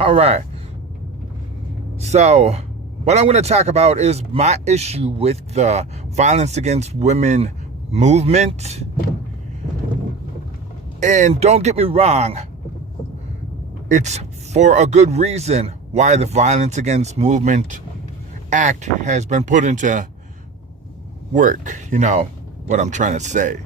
All right. So, what I'm going to talk about is my issue with the violence against women movement. And don't get me wrong, it's for a good reason why the Violence Against Movement Act has been put into work. You know what I'm trying to say.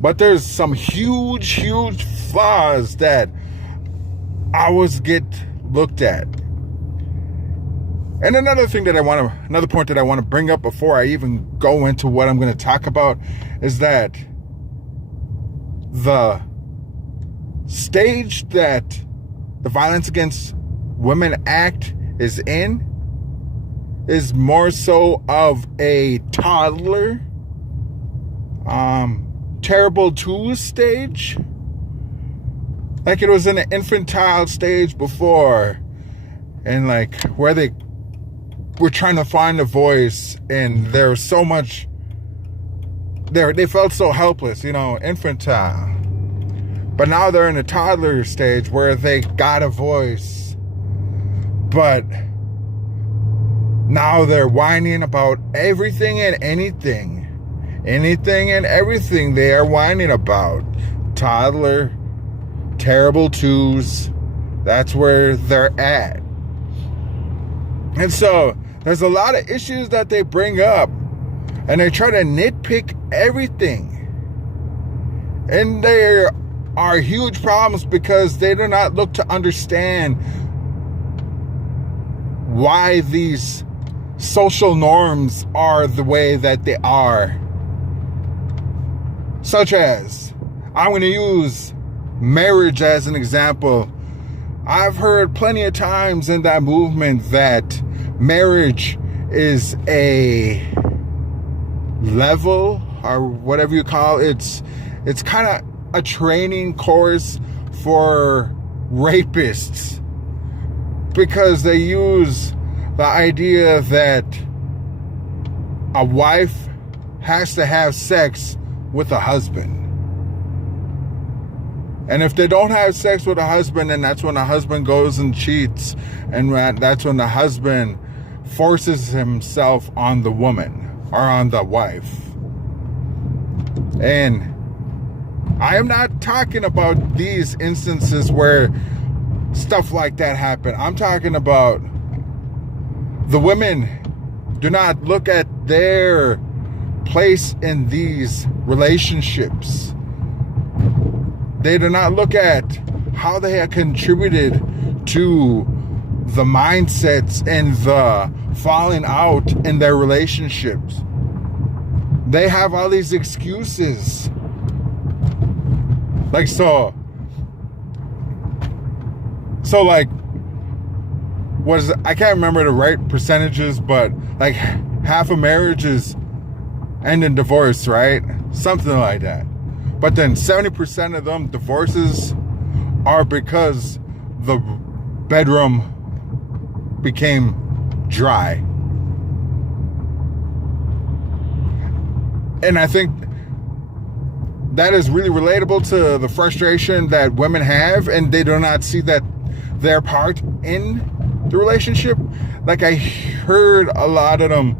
But there's some huge flaws that always get looked at. And another point that I want to bring up before I even go into what I'm going to talk about is that the stage that the Violence Against Women Act is in is more so of a toddler, terrible twos stage. Like it was in an infantile stage before, and like where they were trying to find a voice, and there was so much there. They felt so helpless, infantile. But now they're in a toddler stage where they got a voice, but now they're whining about everything and anything and everything they are whining about. Toddler, terrible twos, that's where they're at. And so there's a lot of issues that they bring up, and they try to nitpick everything. And there are huge problems because they do not look to understand why these social norms are the way that they are. Such as, I'm going to use marriage as an example. I've heard plenty of times in that movement that marriage is a level, or whatever you call it. It's kind of a training course for rapists, because they use the idea that a wife has to have sex with a husband. And if they don't have sex with a husband, then that's when the husband goes and cheats. And that's when the husband forces himself on the woman or on the wife. And I am not talking about these instances where stuff like that happen. I'm talking about the women do not look at their place in these relationships. They do not look at how they have contributed to the mindsets and the falling out in their relationships. They have all these excuses. Like so like, I can't remember the right percentages, but like half of marriages end in divorce, right? Something like that. But then 70% of them divorces are because the bedroom became dry. And I think that is really relatable to the frustration that women have, and they do not see that their part in the relationship. Like I heard a lot of them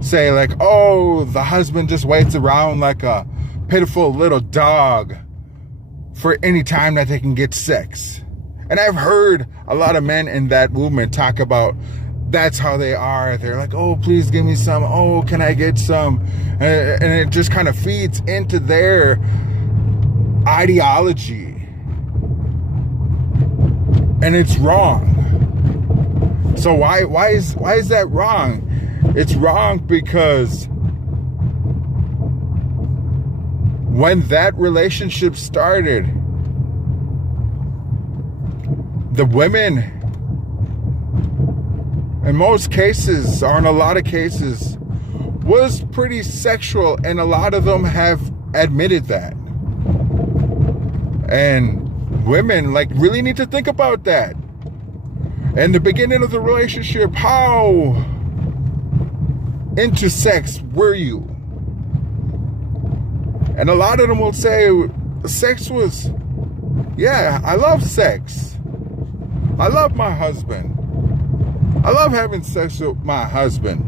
say like, oh, the husband just waits around like a pitiful little dog for any time that they can get sex. And I've heard a lot of men in that movement talk about that's how they are. They're like, oh, please give me some. Oh, can I get some? And it just kind of feeds into their ideology. And it's wrong. So why is that wrong? It's wrong because when that relationship started, the women, in most cases, or in a lot of cases, was pretty sexual, and a lot of them have admitted that. And women really need to think about that. In the beginning of the relationship, how into sex were you? And a lot of them will say sex was, yeah, I love sex. I love my husband. I love having sex with my husband.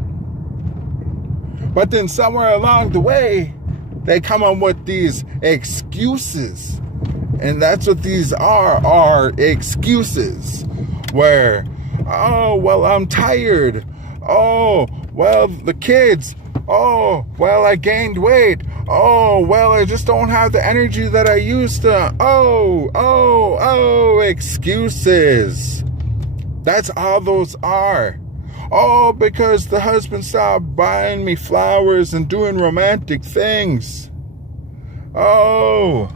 But then somewhere along the way, they come up with these excuses. And that's what these are excuses. Where, oh, well, I'm tired. Oh, well, the kids. Oh, well, I gained weight. Oh, well, I just don't have the energy that I used to. Oh, excuses. That's all those are. Oh, because the husband stopped buying me flowers and doing romantic things. Oh.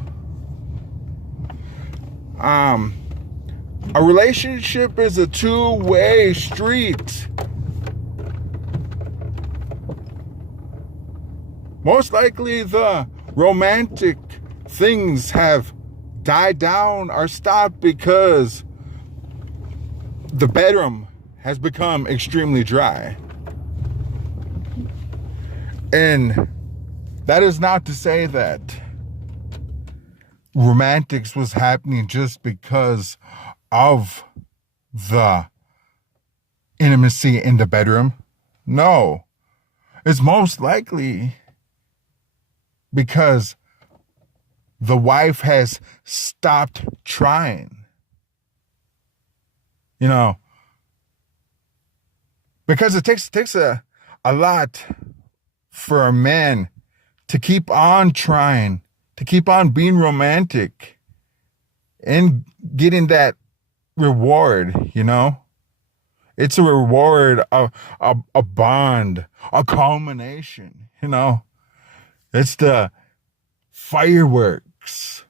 A relationship is a two-way street. Most likely the romantic things have died down or stopped because the bedroom has become extremely dry. And that is not to say that romantics was happening just because of the intimacy in the bedroom. No. It's most likely because the wife has stopped trying. You know, because it takes a lot for a man to keep on trying, to keep on being romantic and getting that reward, you know? It's a reward, a bond, a culmination, you know? It's the fireworks.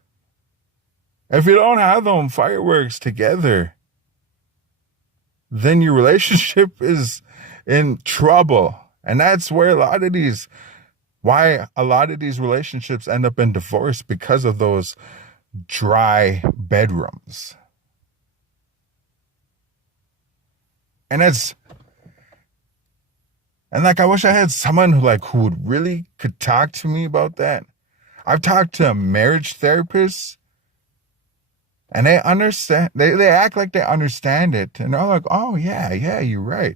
If you don't have them fireworks together, then your relationship is in trouble. And that's why a lot of these relationships end up in divorce, because of those dry bedrooms. And I wish I had someone who would really could talk to me about that. I've talked to marriage therapists, and they understand, they act like they understand it. And they're like, oh, yeah, you're right.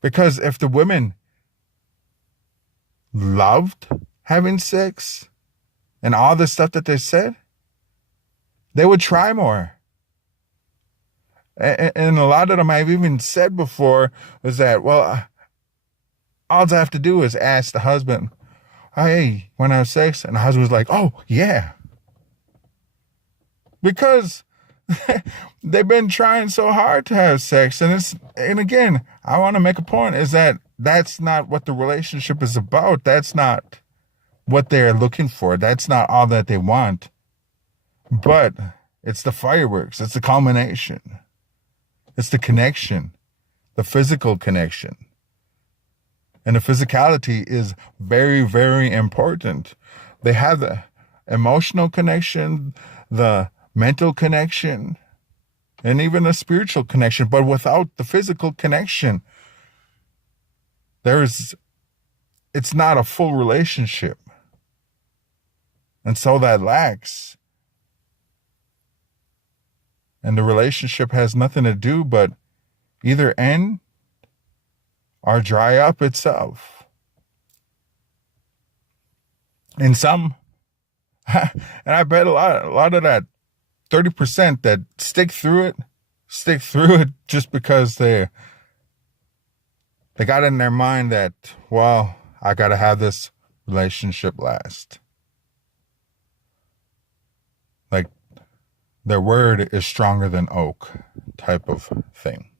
Because if the women loved having sex and all the stuff that they said, they would try more. And a lot of them I've even said before was that, well, all I have to do is ask the husband, hey, want to have sex? And the husband's like, oh, yeah. Because they've been trying so hard to have sex. And again, I want to make a point is that that's not what the relationship is about. That's not what they're looking for. That's not all that they want. But it's the fireworks. It's the culmination. It's the connection, the physical connection. And the physicality is very, very important. They have the emotional connection, the mental connection, and even a spiritual connection. But without the physical connection, it's not a full relationship. And so that lacks. And the relationship has nothing to do but either end or dry up itself. And and I bet a lot of that 30% that stick through it just because they got in their mind that, well, I got to have this relationship last. Like, their word is stronger than oak type of thing.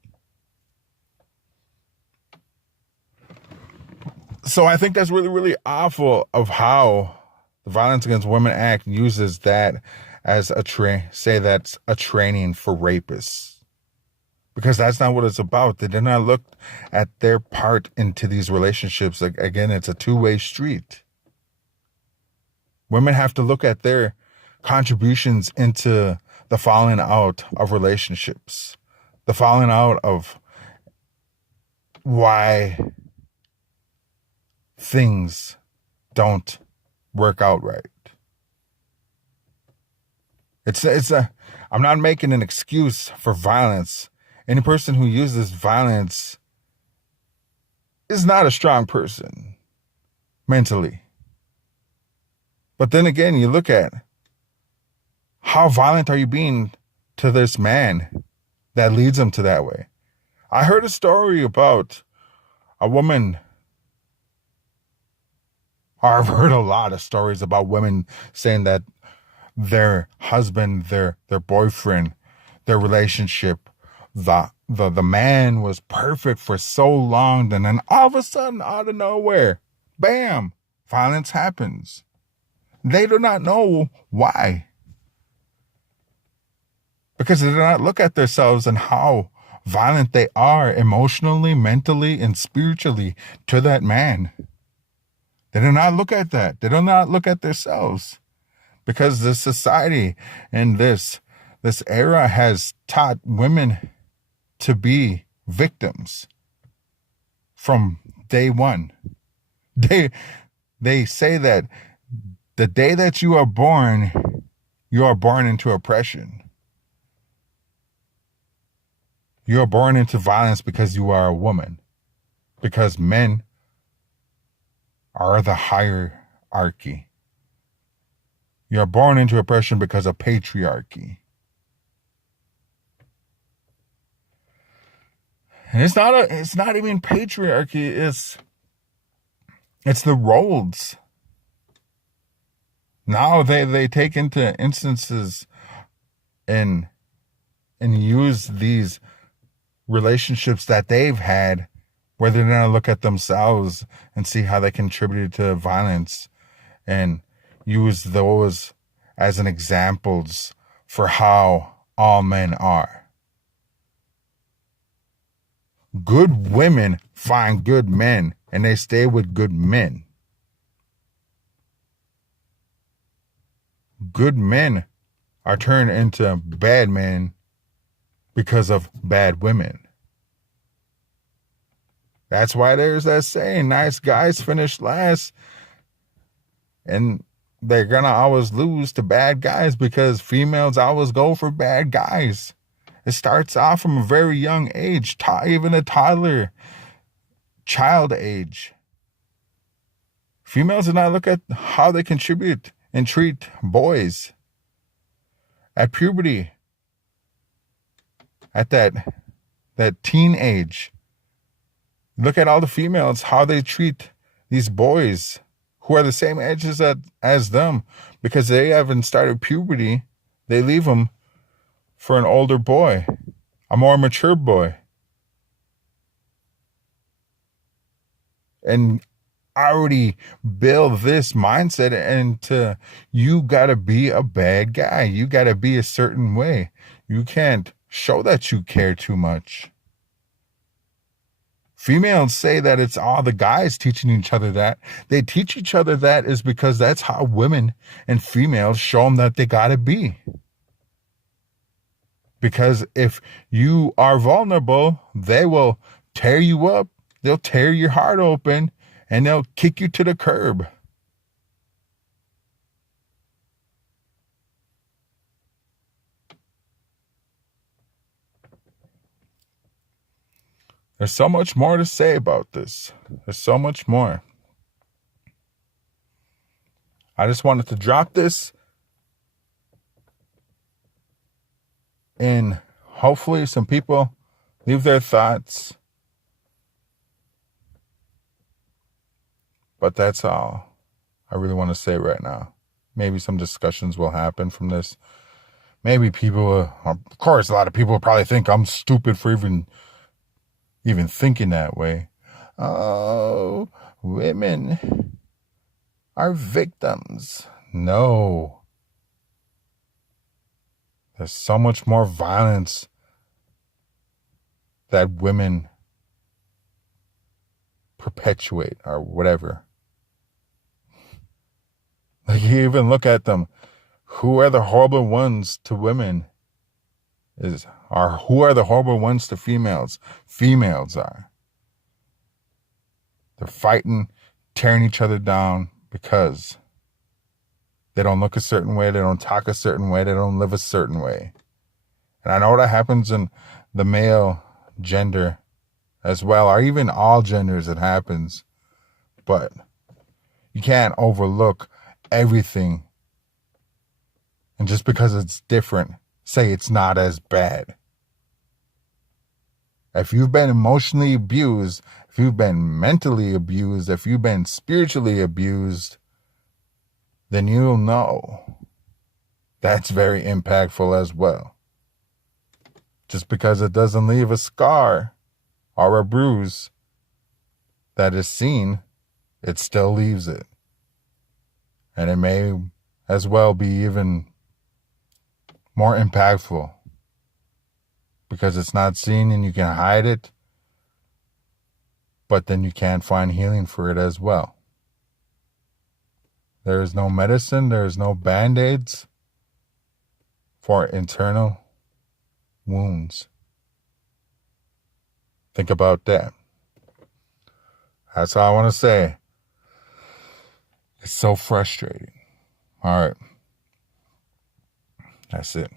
So I think that's really, really awful of how the Violence Against Women Act uses that as say that's a training for rapists. Because that's not what it's about. They did not look at their part into these relationships. Like, again, it's a two-way street. Women have to look at their contributions into the falling out of relationships, the falling out of why things don't work out right. I'm not making an excuse for violence. Any person who uses violence is not a strong person mentally. But then again, you look at how violent are you being to this man that leads him to that way. I heard a story about a woman. I've heard a lot of stories about women saying that their husband, their boyfriend, their relationship, the man was perfect for so long, and then all of a sudden, out of nowhere, bam, violence happens. They do not know why. Because they do not look at themselves and how violent they are emotionally, mentally, and spiritually to that man. They do not look at that. They do not look at themselves. Because this society and this era has taught women to be victims from day one. They say that the day that you are born into oppression. You are born into violence because you are a woman. Because men are the hierarchy. You are born into oppression because of patriarchy. And it's not even patriarchy, it's the roles. Now they take into instances and use these relationships that they've had where they're going to look at themselves and see how they contributed to violence and use those as an examples for how all men are. Good women find good men and they stay with good men. Good men are turned into bad men because of bad women. That's why there's that saying, nice guys finish last. And they're going to always lose to bad guys because females always go for bad guys. It starts off from a very young age, even a toddler, child age. Females do not look at how they contribute and treat boys. At puberty, at that teen age, look at all the females, how they treat these boys who are the same ages as them, because they haven't started puberty. They leave them for an older boy, a more mature boy. And already build this mindset into you got to be a bad guy. You got to be a certain way. You can't show that you care too much. Females say that it's all the guys teaching each other that. They teach each other that is because that's how women and females show them that they got to be. Because if you are vulnerable, they will tear you up. They'll tear your heart open and they'll kick you to the curb. There's so much more to say about this. There's so much more. I just wanted to drop this. And hopefully some people leave their thoughts. But that's all I really want to say right now. Maybe some discussions will happen from this. Maybe people, of course, a lot of people will probably think I'm stupid for even thinking that way. Oh, women are victims. No. There's so much more violence that women perpetuate or whatever. Like, you even look at them. Who are the horrible ones to women? Who are the horrible ones to females? Females are. They're fighting, tearing each other down because They don't look a certain way. They don't talk a certain way. They don't live a certain way. And I know that happens in the male gender as well, or even all genders it happens. But you can't overlook everything. And just because it's different, say it's not as bad. If you've been emotionally abused, if you've been mentally abused, if you've been spiritually abused, then you'll know that's very impactful as well. Just because it doesn't leave a scar or a bruise that is seen, it still leaves it. And it may as well be even more impactful because it's not seen and you can hide it, but then you can't find healing for it as well. There is no medicine, there is no band-aids for internal wounds. Think about that. That's all I want to say. It's so frustrating. All right. That's it.